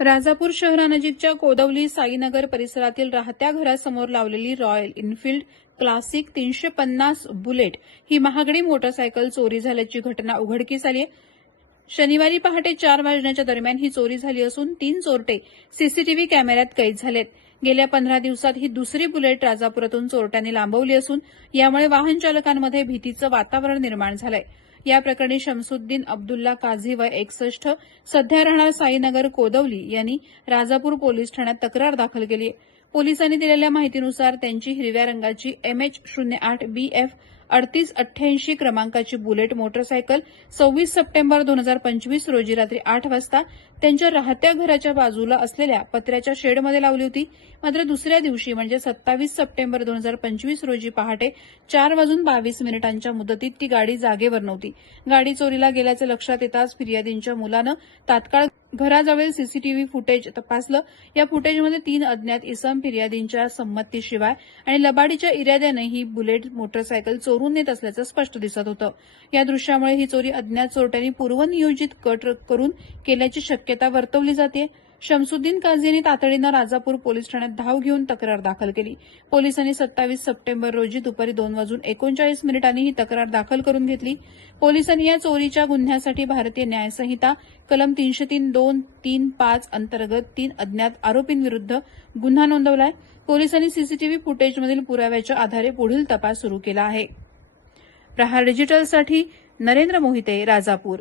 राजापूर शहरानजीकच्या कोदवली साईनगर परिसरातील राहत्या घरासमोर लावलेली रॉयल इनफिल्ड क्लासिक तीनशे पन्नास बुलेट ही महागडी मोटरसायकल चोरी झाल्याची घटना उघडकीस आली आहे. शनिवारी पहाटे चार वाजण्याच्या दरम्यान ही चोरी झाली असून तीन चोरटे सीसीटीव्ही कॅमेऱ्यात कैद झालेत. गेल्या पंधरा दिवसात ही दुसरी बुलेट राजापुरातून चोरट्यांनी लांबवली असून यामुळे वाहन चालकांमध्ये भीतीचं वातावरण निर्माण झालंय. या प्रकरणी शमसुद्दीन अब्दुल्ला काझी वय एकसष्ट सध्या राहणार साईनगर कोदवली यांनी राजापूर पोलीस ठाण्यात तक्रार दाखल केली आहे. पोलिसांनी दिलेल्या माहितीनुसार त्यांची हिरव्या रंगाची एमएच शून्य आठ बीएफ अडतीस अठ्ठ्याऐंशी क्रमांकाची बुलेट मोटरसायकल सव्वीस सप्टेंबर दोन हजार पंचवीस रोजी रात्री आठ वाजता त्यांच्या राहत्या घराच्या बाजूला असलेल्या पत्र्याच्या शेडमध्ये लावली होती. मात्र दुसऱ्या दिवशी म्हणजे सत्तावीस सप्टेंबर दोन हजार पंचवीस रोजी पहाटे चार वाजून बावीस मिनिटांच्या मुदतीत ती गाडी जागेवर नव्हती. गाडी चोरीला गेल्याचं लक्षात येताच फिर्यादींच्या मुलानं तात्काळ घराजवळील सीसीटीव्ही फुटेज तपासलं. या फुटेजमध्ये तीन अज्ञात इसम फिर्यादींच्या संमतीशिवाय आणि लबाडीच्या इराद्यानं ही बुलेट मोटरसायकल चोरून नेत असल्याचं स्पष्ट दिसत होतं. या दृश्यामुळे ही चोरी अज्ञात चोरट्यांनी पूर्वनियोजित कट करून केल्याची शक्यता वर्तवली जाते. शमसुद्दीन काझी यांनी तातडीनं राजापूर पोलीस ठाण्यात धाव घेऊन तक्रार दाखल केली. पोलिसांनी सत्तावीस सप्टेंबर रोजी दुपारी दोन वाजून एकोणचाळीस मिनिटांनी ही तक्रार दाखल करून घेतली. पोलिसांनी या चोरीच्या गुन्ह्यासाठी भारतीय न्यायसंहिता कलम तीनशे तीन दोन तीन पाच अंतर्गत तीन अज्ञात आरोपींविरुद्ध गुन्हा नोंदवलाय. पोलिसांनी सीसीटीव्ही फुटेजमधील पुराव्याच्या आधारे पुढील तपास सुरू केला आहे. प्रहार डिजिटलसाठी नरेंद्र मोहिते राजापूर.